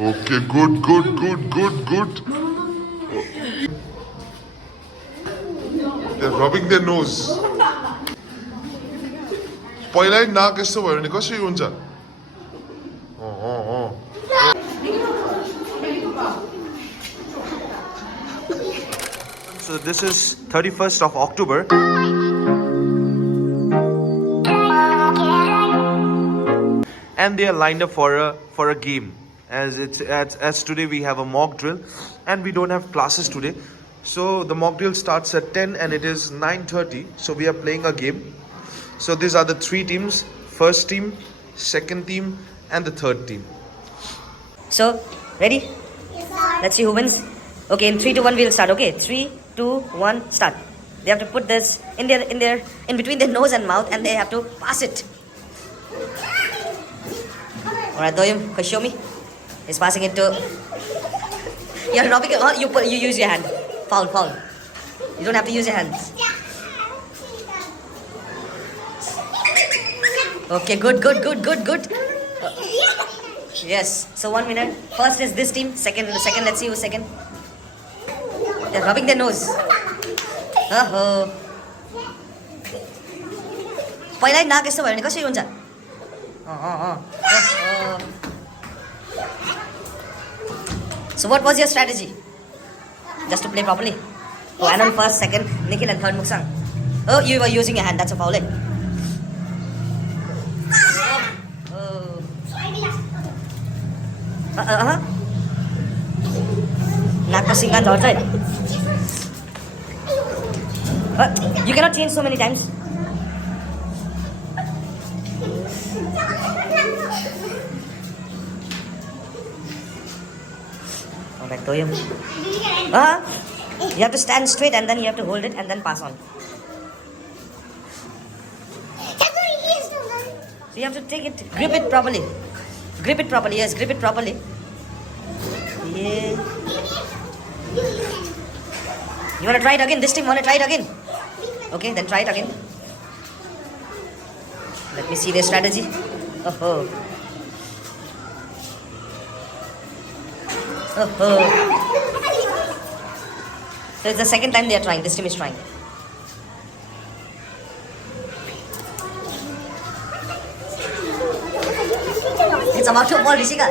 Okay, good. They're rubbing their nose. पहिला नाक यस्तो भयो भने कसरी हुन्छ? So this is 31st of October. And they are lined up for a game. As today we have a mock drill and we don't have classes today. So the mock drill starts at 10 and it is 9:30. So we are playing a game. So these are the three teams. First team, second team and the third team. So, ready? Yes, sir. Let's see who wins. Okay, in 3, 2, 1 we'll start. Okay, 3, 2, 1, start. They have to put this in between their nose and mouth and they have to pass it. Alright, Doyum, show me. He's passing it to... You're rubbing it. You use your hand. Foul. You don't have to use your hands. Okay, good. Yes. So 1 minute. First is this team. Second. Let's see who's second. They're rubbing their nose. Oh. पहिला नाक यस्तो भयो भने कसरी हुन्छ? So what was your strategy? Just to play properly. Oh, Anand first, second, Nikhil and third Muksang. Oh, you were using your hand. That's a foul. Naak singan outside. You cannot change so many times. Alright, Toyam. You have to stand straight and then you have to hold it and then pass on. So you have to take it, grip it properly. Yes, grip it properly. Yeah. You want to try it again? This team want to try it again? Okay, then try it again. Let me see their strategy. Oh. So it's the second time they are trying. This team is trying. It's about to fall, Rishika.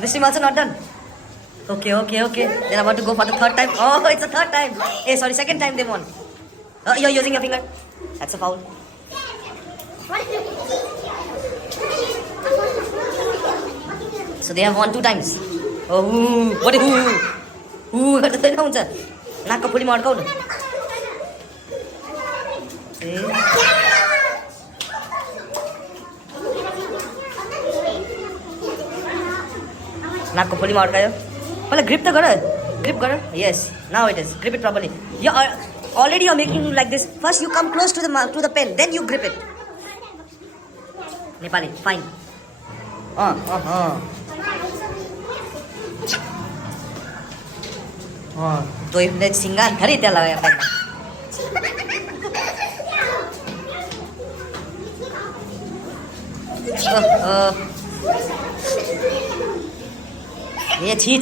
This team also not done. Okay. They're about to go for the third time. Oh, it's the third time. Sorry, second time they won. Oh, you're using your finger. That's a foul. So they have won 2 times. Oh, what? Ooh, what is that? Naak ka phuli ma adkaunu. नाक को fully मार गयो मतलब grip तो करो yes now it is grip it properly you are already you're making like this first you come close to the pen then you grip it Nepali fine तो इसने सिंगार खरी त्या लगाया pen Yeah, chi.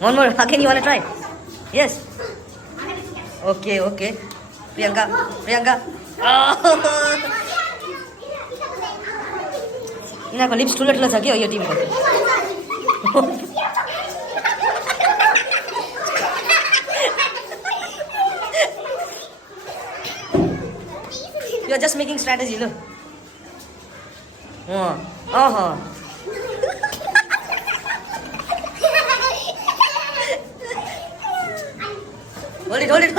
One more. Again, you want to try? Yes. Okay. Priyanka. Oh. यिनीहरूको lips ठुलो छ के हो यो Timko You are just making strategy, look. Hold it.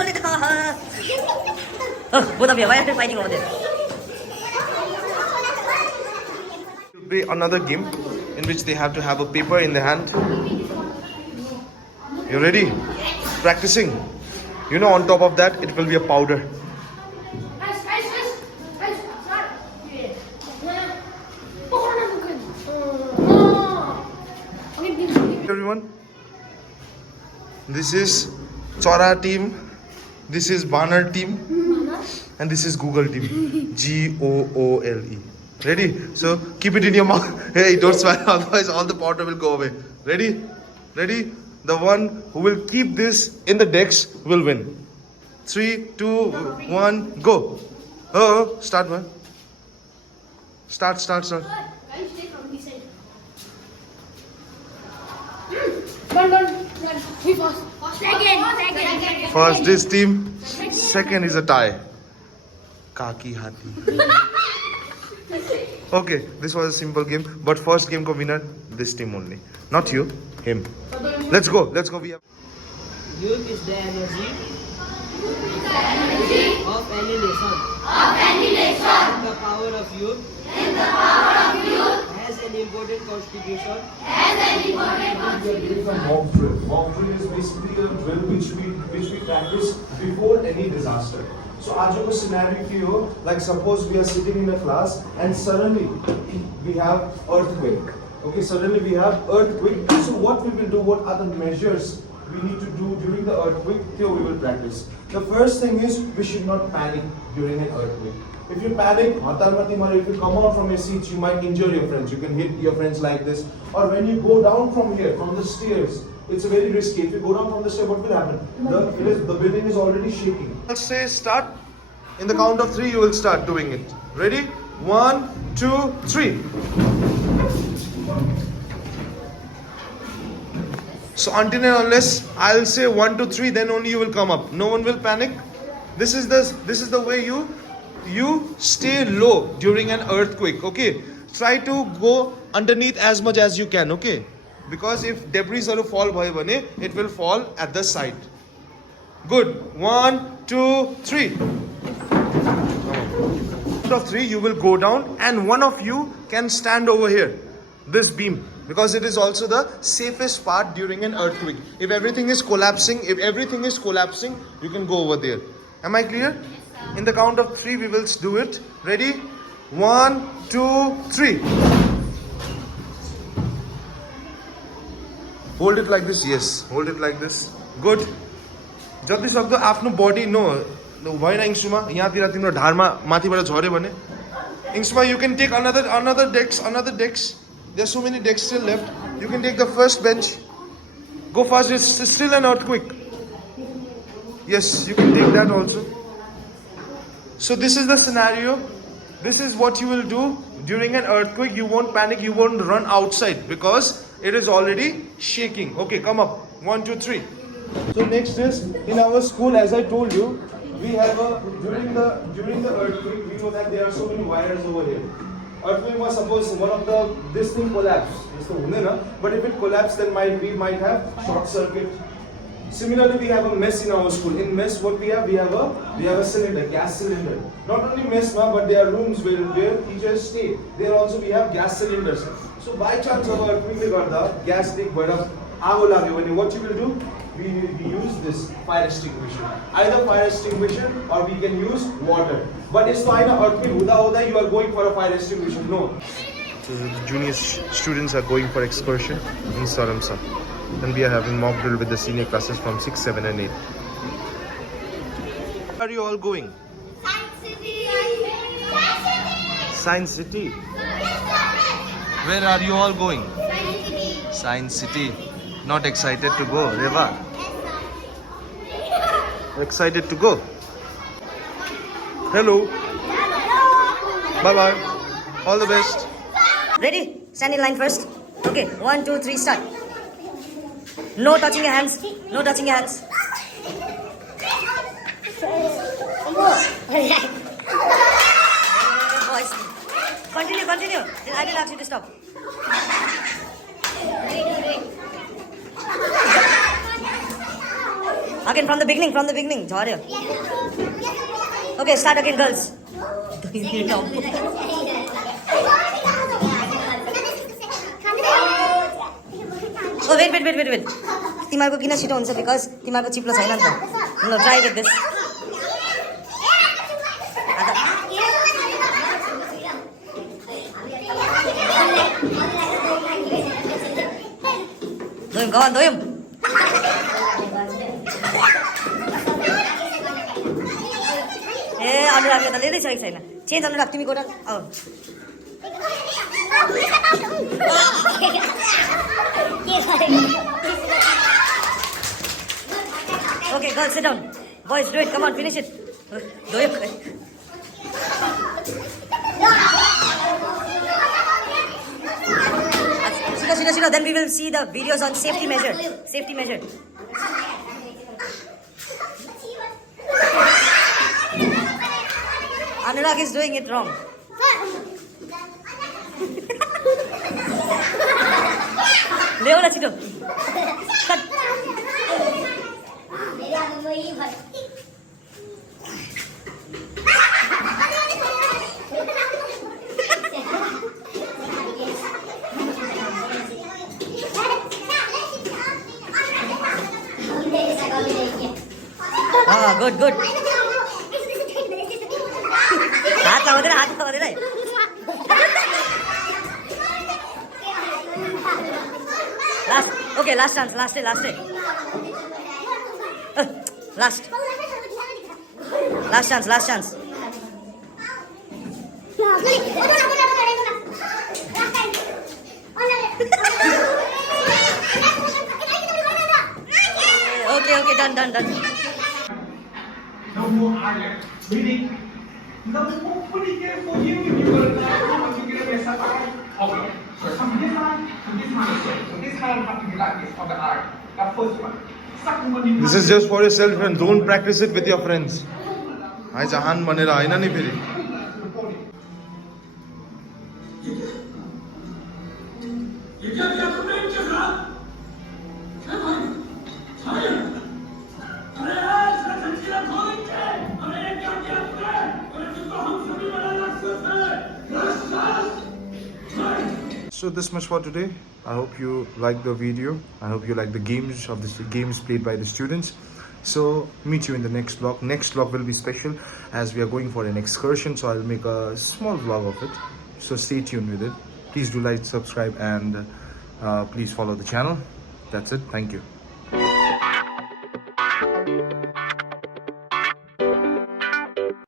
Both of you, why are you fighting over there? We'll play another game in which they have to have a paper in their hand. You ready? Practicing. You know, on top of that, it will be a powder. Everyone, this is Chora team, this is Banar team, and this is Google team. Goole. Ready? So keep it in your mouth. Hey, don't smile, otherwise all the powder will go away. Ready? Ready? The one who will keep this in the decks will win. 3, 2, 1, go. Oh, start, man. Start. First this team, second is a tie. Kaki Hati. Okay, this was a simple game, but first game ko winner, this team only. Not you, him. Let's go. We have... Youth is the energy of any nation. In the power of youth has an important contribution. Doing a mock drill. Mock drill is basically a drill which we practice before any disaster. So आज को scenario की हो, like suppose we are sitting in a class and suddenly we have earthquake. Okay, suddenly we have earthquake. So what we will do? What are the measures we need to do during the earthquake? Here we will practice. The first thing is we should not panic during an earthquake. If you panic, if you come out from your seats, you might injure your friends. You can hit your friends like this. Or when you go down from here, from the stairs, it's very risky. If you go down from the stairs, what will happen? The building is already shaking. Let's say start. In the count of 3, you will start doing it. Ready? 1, 2, 3. So until and unless I'll say 1, 2, 3, then only you will come up. No one will panic. This is the way you stay low during an earthquake. Okay, try to go underneath as much as you can. Okay, because if debris are to fall bhai it will fall at the side. Good. 1, 2, 3. Out of 3 you will go down and one of you can stand over here, this beam, because it is also the safest part during an earthquake. If everything is collapsing, you can go over there. Am I clear? In the count of 3 we will do it. Ready? 1, 2, 3. Hold it like this. Yes, hold it like this. Good. जति सक्दो आफ्नो बडी भएन इङ्सुमा यहाँतिर तिम्रो ढाडमा माथिबाट झर्यो भने इङ्सुमा you can take another decks. There are so many decks still left. You can take the first bench. Go fast. It's still an earthquake. Yes, you can take that also. So this is the scenario. This is what you will do during an earthquake. You won't panic. You won't run outside because it is already shaking. Okay, come up. 1, 2, 3. So next is in our school, as I told you, we have during the earthquake, we know that there are so many wires over here. Earthquake was suppose this thing collapse. But if it collapsed, then we might have short circuit. Similarly, we have a mess in our school. In mess, what we have? We have a cylinder, gas cylinder. Not only mess, but there are rooms where teachers stay. There also we have gas cylinders. So by chance, our earthquake gas leak, what you will do? We use this fire extinguisher. Either fire extinguisher or we can use water. But it's not an earthquake. Huda you are going for a fire extinguisher. No. So the junior students are going for excursion in Saramsa. And we are having mock drill with the senior classes from 6, 7 and 8. Where are you all going? Science City. Where are you all going? Science City. Not excited to go, Reva? Excited to go? Hello. Bye-bye. All the best. Ready? Stand in line first. Okay, 1, 2, 3, start. No touching your hands. No touching your hands. Boys, continue. Then I will ask you to stop. Again from the beginning. Jhoryo. Okay, start again, girls. Oh, wait. तिमीहरूको किन छिटो हुन्छ because तिमीहरूको चिप्लो छैन नि त. No, try with this. Go on. ए अनुराग त लिँदै सकेको छैन चेन्ज अनुराग तिमी गोटा okay girls sit down boys do it come on finish it दो एक Shino, then we will see the videos on safety measure. Safety measure. Anurag is doing it wrong. Leo la Chito. Cut. Ah, good, good. हाथ लगाउँदैन है last okay last chance last chance okay done No more iron. Meaning, no more putting it for you. You will not want to get a supply. Okay. So from this line to this line. So this line have to be like this on the eye. That first one. Second one you This is just for yourself and don't practice it with your friends. I jahan manera aina ni pheri. So this much for today. I hope you like the video. I hope you like the games played by the students. So meet you in the next vlog. Next vlog will be special as we are going for an excursion. So I'll make a small vlog of it. So stay tuned with it. Please do like, subscribe, and please follow the channel. That's it. Thank you.